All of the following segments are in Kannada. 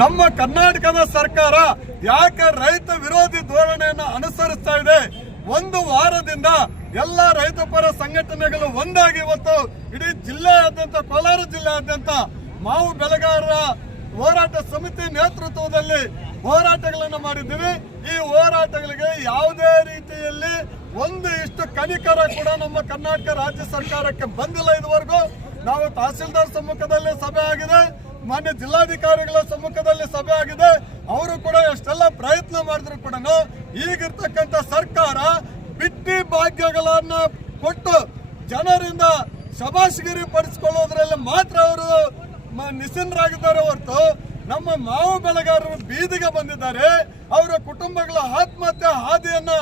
ನಮ್ಮ ಕರ್ನಾಟಕದ ಸರ್ಕಾರ ಯಾಕೆ ರೈತ ವಿರೋಧಿ ಧೋರಣೆಯನ್ನು ಅನುಸರಿಸ್ತಾ ಇದೆ? ಒಂದು ವಾರದಿಂದ ಎಲ್ಲ ರೈತ ಪರ ಸಂಘಟನೆಗಳು ಒಂದಾಗಿ ಇವತ್ತು ಇಡೀ ಜಿಲ್ಲೆಯಾದ್ಯಂತ, ಕೋಲಾರ ಜಿಲ್ಲೆಯಾದ್ಯಂತ ಮಾವು ಬೆಳೆಗಾರರ ಹೋರಾಟ ಸಮಿತಿ ನೇತೃತ್ವದಲ್ಲಿ ಹೋರಾಟಗಳನ್ನು ಮಾಡಿದ್ದೀವಿ. ಈ ಹೋರಾಟಗಳಿಗೆ ಯಾವುದೇ ರೀತಿಯಲ್ಲಿ ಇಷ್ಟು ಕನಿಕರ ಕೂಡ ನಮ್ಮ ಕರ್ನಾಟಕ ರಾಜ್ಯ ಸರ್ಕಾರಕ್ಕೆ ಬಂದಿಲ್ಲ. ಇದುವರೆಗೂ ನಾವು ತಹಸೀಲ್ದಾರ್ ಸಮ್ಮುಖದಲ್ಲಿ ಸಭೆ ಆಗಿದೆ, ಮಾನ್ಯ ಜಿಲ್ಲಾಧಿಕಾರಿಗಳ ಸಮ್ಮುಖದಲ್ಲಿ ಸಭೆ ಆಗಿದೆ. ಅವರು ಕೂಡ ಎಷ್ಟೆಲ್ಲ ಪ್ರಯತ್ನ ಮಾಡಿದ್ರು ಕೂಡ ಈಗಿರ್ತಕ್ಕಂಥ ಸರ್ಕಾರ ಬಿಟ್ಟಿ ಭಾಗ್ಯಗಳನ್ನ ಕೊಟ್ಟು ಜನರಿಂದ ಶಬಾಷ್ಗಿರಿ ಪಡಿಸಿಕೊಳ್ಳೋದ್ರಲ್ಲಿ ಮಾತ್ರ ಅವರು ನಿಸ್ಸಿಂದರಾಗಿದ್ದಾರೆ ಹೊರತು ನಮ್ಮ ಮಾವು ಬೆಳೆಗಾರರು ಬೀದಿಗೆ ಬಂದಿದ್ದಾರೆ. ಅವರ ಕುಟುಂಬಗಳ ಆತ್ಮಹತ್ಯೆ ಹಾದಿಯನ್ನ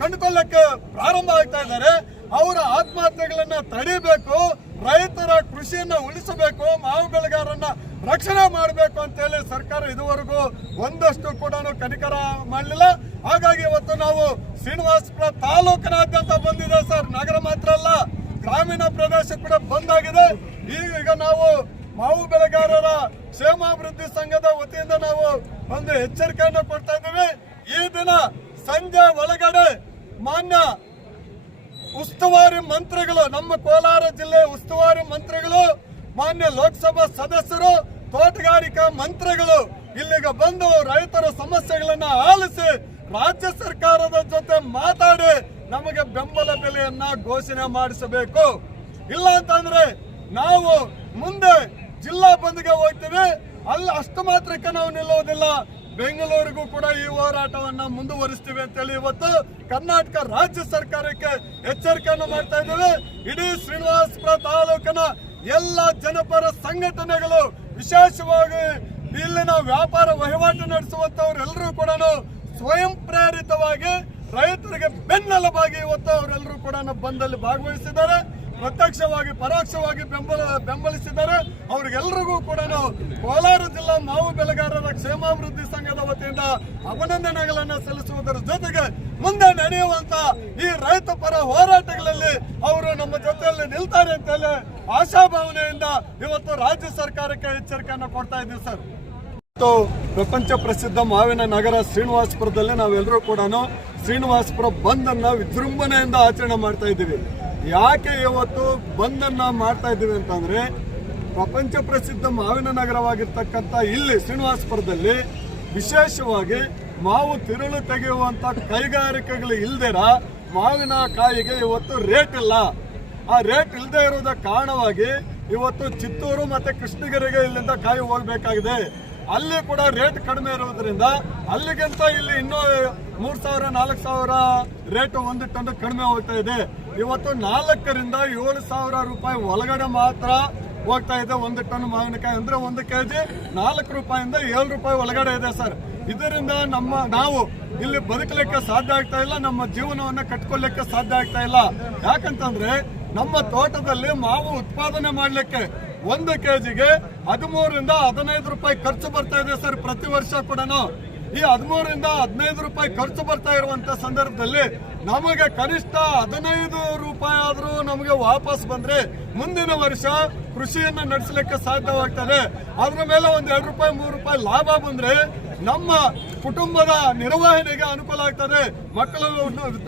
ಕಂಡುಕೊಳ್ಳಕ್ಕೆ ಪ್ರಾರಂಭ ಆಗ್ತಾ ಇದ್ದಾರೆ. ಅವರ ಆತ್ಮಹತ್ಯೆಗಳನ್ನ ತಡಿಬೇಕು, ರೈತರ ಕೃಷಿಯನ್ನ ಉಳಿಸಬೇಕು, ಮಾವು ಬೆಳೆಗಾರರನ್ನ ರಕ್ಷಣೆ ಮಾಡಬೇಕು ಅಂತ ಹೇಳಿ ಸರ್ಕಾರ ಇದುವರೆಗೂ ಒಂದಷ್ಟು ಕೂಡ ಕನಿಕರ ಮಾಡಲಿಲ್ಲ. ಹಾಗಾಗಿ ಇವತ್ತು ನಾವು ಶ್ರೀನಿವಾಸಪುರ ತಾಲೂಕಿನಾದ್ಯಂತ ಬಂದಿದೆ ಸರ್, ನಗರ ಮಾತ್ರ ಅಲ್ಲ, ಗ್ರಾಮೀಣ ಪ್ರದೇಶ ಕೂಡ ಬಂದಾಗಿದೆ. ಈಗ ನಾವು ಮಾವು ಬೆಳೆಗಾರರ ಕ್ಷೇಮಾಭಿವೃದ್ಧಿ ಸಂಘದ ವತಿಯಿಂದ ನಾವು ಒಂದು ಎಚ್ಚರಿಕೆಯನ್ನು ಕೊಡ್ತಾ ಇದ್ದೀವಿ. ಈ ದಿನ ಸಂಜೆ ಒಳಗಡೆ ಮಾನ್ಯ ಉಸ್ತುವಾರಿ ಮಂತ್ರಿಗಳು, ನಮ್ಮ ಕೋಲಾರ ಜಿಲ್ಲೆ ಉಸ್ತುವಾರಿ ಮಂತ್ರಿಗಳು, ಮಾನ್ಯ ಲೋಕಸಭಾ ಸದಸ್ಯರು, ತೋಟಗಾರಿಕಾ ಮಂತ್ರಿಗಳು ಇಲ್ಲಿಗೆ ಬಂದು ರೈತರ ಸಮಸ್ಯೆಗಳನ್ನ ಆಲಿಸಿ ರಾಜ್ಯ ಸರ್ಕಾರದ ಜೊತೆ ಮಾತಾಡಿ ನಮಗೆ ಬೆಂಬಲ ಬೆಲೆಯನ್ನ ಘೋಷಣೆ ಮಾಡಿಸಬೇಕು. ಇಲ್ಲ ಅಂತಂದ್ರೆ ನಾವು ಮುಂದೆ ಜಿಲ್ಲಾ ಬಂದ್ಗೆ ಹೋಗ್ತೀವಿ. ಅಲ್ಲಿ ಅಷ್ಟು ಮಾತ್ರಕ್ಕೆ ನಾವು ನಿಲ್ಲುವುದಿಲ್ಲ, ಬೆಂಗಳೂರಿಗೂ ಕೂಡ ಈ ಹೋರಾಟವನ್ನ ಮುಂದುವರಿಸ್ತೀವಿ ಅಂತೇಳಿ ಇವತ್ತು ಕರ್ನಾಟಕ ರಾಜ್ಯ ಸರ್ಕಾರಕ್ಕೆ ಎಚ್ಚರಿಕೆಯನ್ನು ಮಾಡ್ತಾ ಇದ್ದೇವೆ. ಇಡೀ ಶ್ರೀನಿವಾಸಪುರ ತಾಲೂಕಿನ ಎಲ್ಲ ಜನಪರ ಸಂಘಟನೆಗಳು, ವಿಶೇಷವಾಗಿ ಇಲ್ಲಿನ ವ್ಯಾಪಾರ ವಹಿವಾಟು ನಡೆಸುವಂತವರೆಲ್ಲರೂ ಕೂಡ ಸ್ವಯಂ ಪ್ರೇರಿತವಾಗಿ ರೈತರಿಗೆ ಬೆನ್ನೆಲುಬಾಗಿ ಇವತ್ತು ಅವರೆಲ್ಲರೂ ಕೂಡ ಬಂದಲ್ಲಿ ಭಾಗವಹಿಸಿದ್ದಾರೆ, ಪ್ರತ್ಯಕ್ಷವಾಗಿ ಪರೋಕ್ಷವಾಗಿ ಬೆಂಬಲಿಸಿದ್ದಾರೆ. ಅವ್ರಿಗೆಲ್ಲರಿಗೂ ಕೂಡ ಕೋಲಾರ ಜಿಲ್ಲಾ ಮಾವು ಬೆಳೆಗಾರರ ಕ್ಷೇಮಾಭಿವೃದ್ಧಿ ಸಂಘದ ವತಿಯಿಂದ ಅಭಿನಂದನೆಗಳನ್ನು ಸಲ್ಲಿಸುವುದರ ಜೊತೆಗೆ ಮುಂದೆ ನಡೆಯುವಂತ ಈ ರೈತ ಪರ ಹೋರಾಟಗಳಲ್ಲಿ ಅವರು ನಮ್ಮ ಜೊತೆಯಲ್ಲಿ ನಿಲ್ತಾರೆ ಅಂತ ಹೇಳಿ ಆಶಾಭಾವನೆಯಿಂದ ಇವತ್ತು ರಾಜ್ಯ ಸರ್ಕಾರಕ್ಕೆ ಎಚ್ಚರಿಕೆಯನ್ನು ಕೊಡ್ತಾ ಇದ್ದೀವಿ ಸರ್. ಪ್ರಪಂಚ ಪ್ರಸಿದ್ಧ ಮಾವಿನ ನಗರ ಶ್ರೀನಿವಾಸಪುರದಲ್ಲಿ ನಾವೆಲ್ಲರೂ ಕೂಡ ಶ್ರೀನಿವಾಸಪುರ ಬಂದ್ ಅನ್ನ ವಿಜೃಂಭಣೆಯಿಂದ ಆಚರಣೆ ಮಾಡ್ತಾ ಇದ್ದೀವಿ. ಯಾಕೆ ಇವತ್ತು ಬಂದನ್ನ ಮಾಡ್ತಾ ಇದ್ದೀವಿ ಅಂತಂದ್ರೆ, ಪ್ರಪಂಚ ಪ್ರಸಿದ್ಧ ಮಾವಿನ ನಗರವಾಗಿರ್ತಕ್ಕಂಥ ಇಲ್ಲಿ ಶ್ರೀನಿವಾಸಪುರದಲ್ಲಿ ವಿಶೇಷವಾಗಿ ಮಾವು ತಿರುಳು ತೆಗೆಯುವಂತ ಕೈಗಾರಿಕೆಗಳು ಇಲ್ದಿರ ಮಾವಿನ ಕಾಯಿಗೆ ಇವತ್ತು ರೇಟ್ ಇಲ್ಲ. ಆ ರೇಟ್ ಇಲ್ಲದೆ ಇರೋದ ಕಾರಣವಾಗಿ ಇವತ್ತು ಚಿತ್ತೂರು ಮತ್ತೆ ಕೃಷ್ಣಗಿರಿಗೆ ಇಲ್ಲಿಂದ ಕಾಯಿ ಹೋಗ್ಬೇಕಾಗಿದೆ. ಅಲ್ಲಿ ಕೂಡ ರೇಟ್ ಕಡಿಮೆ ಇರೋದ್ರಿಂದ ಅಲ್ಲಿಗಿಂತ ಇಲ್ಲಿ ಇನ್ನೂ 3,000-4,000 ರೇಟ್ ಒಂದು ಟನ್ ಕಡಿಮೆ ಹೋಗ್ತಾ ಇದೆ. ಇವತ್ತು 4,000 ರಿಂದ 7,000 ರೂಪಾಯಿ ಒಳಗಡೆ ಮಾತ್ರ ಹೋಗ್ತಾ ಇದೆ ಒಂದು ಟನ್ ಮಾವಿನಕಾಯಿ. ಅಂದ್ರೆ 1 ಕೆಜಿ 4 ರೂಪಾಯಿಂದ 7 ರೂಪಾಯಿ ಒಳಗಡೆ ಇದೆ ಸರ್. ಇದರಿಂದ ನಾವು ಇಲ್ಲಿ ಬದುಕಲಿಕ್ಕೆ ಸಾಧ್ಯ ಆಗ್ತಾ ಇಲ್ಲ, ನಮ್ಮ ಜೀವನವನ್ನ ಕಟ್ಕೊಳ್ಳಿಕ್ಕೆ ಸಾಧ್ಯ ಆಗ್ತಾ ಇಲ್ಲ. ಯಾಕಂತಂದ್ರೆ ನಮ್ಮ ತೋಟದಲ್ಲಿ ಮಾವು ಉತ್ಪಾದನೆ ಮಾಡ್ಲಿಕ್ಕೆ 1 ಕೆಜಿಗೆ 13 ರಿಂದ 15 ರೂಪಾಯಿ ಖರ್ಚು ಬರ್ತಾ ಇದೆ ಸರ್ ಪ್ರತಿ ವರ್ಷ ಕೂಡ. ಈ 13 ರಿಂದ 15 ರೂಪಾಯಿ ಖರ್ಚು ಬರ್ತಾ ಇರುವಂತ ಸಂದರ್ಭದಲ್ಲಿ ನಮಗೆ ಕನಿಷ್ಠ 15 ರೂಪಾಯಿ ಆದ್ರೂ ನಮಗೆ ವಾಪಸ್ ಬಂದ್ರೆ ಮುಂದಿನ ವರ್ಷ ಕೃಷಿಯನ್ನ ನಡೆಸಲಿಕ್ಕೆ ಸಾಧ್ಯವಾಗ್ತದೆ. ಅದ್ರ ಮೇಲೆ 2 ರೂಪಾಯಿ 3 ರೂಪಾಯಿ ಲಾಭ ಬಂದ್ರೆ ನಮ್ಮ ಕುಟುಂಬದ ನಿರ್ವಹಣೆಗೆ ಅನುಕೂಲ ಆಗ್ತದೆ. ಮಕ್ಕಳು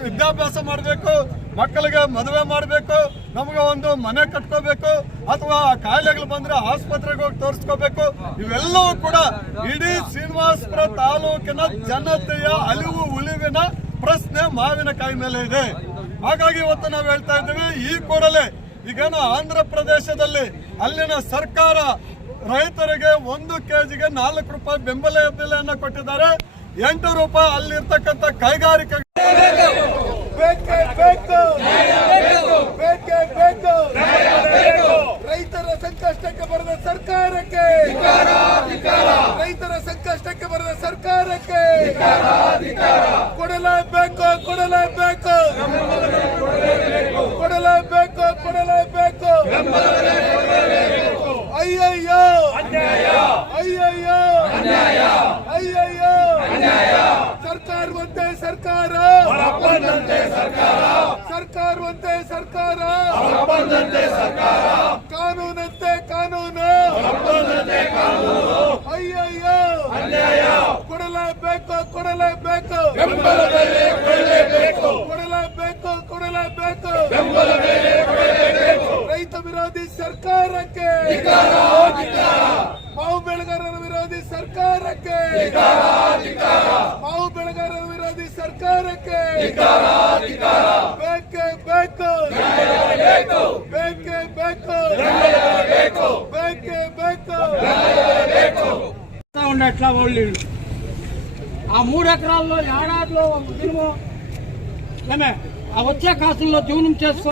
ವಿದ್ಯಾಭ್ಯಾಸ ಮಾಡಬೇಕು, ಮಕ್ಕಳಿಗೆ ಮದುವೆ ಮಾಡಬೇಕು, ನಮಗೆ ಒಂದು ಮನೆ ಕಟ್ಕೋಬೇಕು, ಅಥವಾ ಕಾಯಿಲೆಗಳು ಬಂದ್ರೆ ಆಸ್ಪತ್ರೆಗೆ ಹೋಗಿ ತೋರಿಸ್ಕೋಬೇಕು. ಇವೆಲ್ಲವೂ ಕೂಡ ಇಡೀ ಶ್ರೀನಿವಾಸಪುರ ತಾಲೂಕಿನ ಜನತೆಯ ಅಳಿವು ಉಳಿವಿನ ಪ್ರಶ್ನೆ ಮಾವಿನಕಾಯಿ ಮೇಲೆ ಇದೆ. ಹಾಗಾಗಿ ಇವತ್ತು ನಾವು ಹೇಳ್ತಾ ಇದ್ದೀವಿ, ಈ ಕೂಡಲೇ ಈಗೇನು ಆಂಧ್ರ ಪ್ರದೇಶದಲ್ಲಿ ಅಲ್ಲಿನ ಸರ್ಕಾರ ರೈತರಿಗೆ 1 ಕೆಜಿಗೆ 4 ರೂಪಾಯಿ ಬೆಂಬಲ ಬೆಲೆಯನ್ನು ಕೊಟ್ಟಿದ್ದಾರೆ. 8 ರೂಪಾಯಿ ಅಲ್ಲಿರ್ತಕ್ಕಂಥ ಕೈಗಾರಿಕೆ ರೈತರ ಸಂಕಷ್ಟಕ್ಕೆ ಬರದ ಸರ್ಕಾರಕ್ಕೆ, ರೈತರ ಸಂಕಷ್ಟಕ್ಕೆ ಬರದ ಸರ್ಕಾರಕ್ಕೆ ಕೊಡಲೇಬೇಕು, ಕೊಡಲೇಬೇಕು, ಕೊಡಲೇಬೇಕು, ಕೊಡಲೇಬೇಕು. ಅಯ್ಯಯ್ಯೋ ಅಯ್ಯಯ್ಯೋ ಅಯ್ಯಯ್ಯೋ ಸರ್ಕಾರ ಒಂದೇ ಸರ್ಕಾರ, ಸರ್ಕಾರ ಒಂದೇ ಸರ್ಕಾರ, ಕಾನೂನಂತೆ ಕಾನೂನು, ಬೆಂಬಲ ಬೆಲೆ ಕೊಡಲೇಬೇಕು ಕೊಡಲೇಬೇಕು ಬೆಂಬಲ ಬೆಲೆ ಕೊಡಲೇಬೇಕು ರೈತ ವಿರೋಧಿ ಸರ್ಕಾರಕ್ಕೆ ಮಾವು ಬೆಳೆಗಾರರ ವಿರೋಧಿ ಸರ್ಕಾರಕ್ಕೆ ಮಾವು ಬೆಳೆಗಾರರ ವಿರೋಧಿ ಸರ್ಕಾರಕ್ಕೆ ಬೇಕೇ ಬೇಕು ಬೇಕೇ ಬೇಕು ಬೇಕೇ ಬೇಕು ఎట్లా వాళ్ళు ఆ 3 ఎకరాల్లో ఏడాదిలో ఒక దినము ఏమే ఆ వచ్చే కాసుల్లో జీవనం చేసుకో